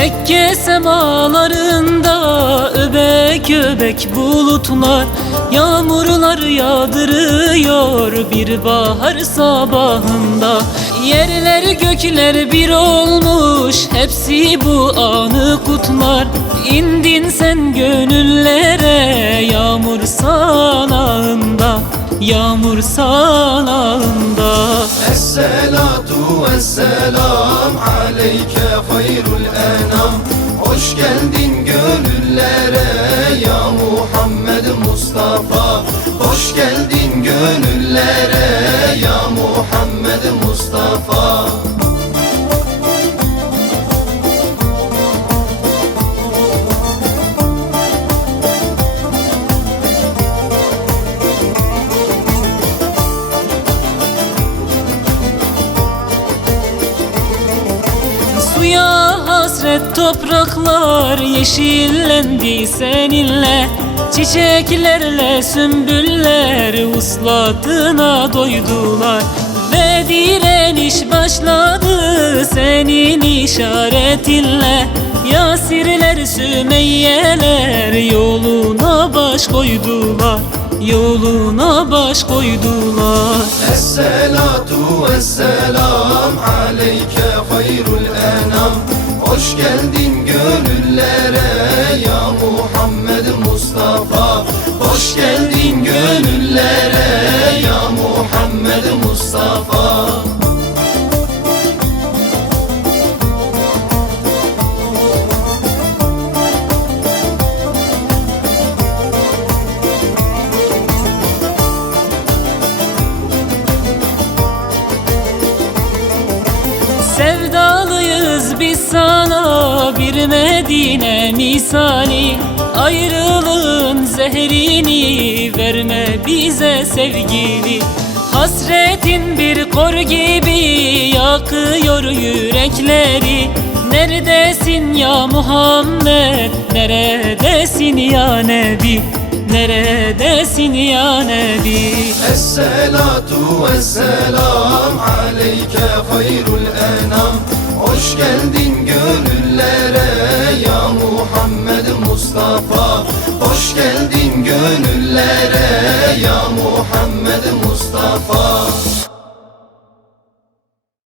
Mekke semalarında öbek öbek bulutlar Yağmurlar yağdırıyor bir bahar sabahında. Yerler gökler bir olmuş hepsi bu anı kutlar. İndin Yağmur sağanağında Esselatu vesselam aleyke hayrul enam. Hoş geldin gönüllere ya Muhammed Mustafa. Hoş geldin gönüllere ya Muhammed Mustafa hasret topraklar yeşillendi seninle. Çiçeklerle sümbüller uslatına doydular. Ve direniş başladı senin işaretinle. Yasirler Sümeyyeler yoluna baş koydular. Yoluna baş koydular. Esselatu vesselam aleyke hayrul enam Hoş geldin gönüllere. Ya Muhammed Mustafa Hoş geldin gönüllere. Ya Muhammed Mustafa. Sevdalıyız biz sana bir Medine misali Ayrılığın zehrini verme bize sevgili. Hasretin bir kor gibi yakıyor yürekleri. Neredesin ya Muhammed, neredesin ya Nebi? Neredesin ya Nebi? Esselatu vesselam aleyke hayrul enam. Hoş geldin gönüllere ya Muhammed Mustafa. Hoş geldin gönüllere ya Muhammed Mustafa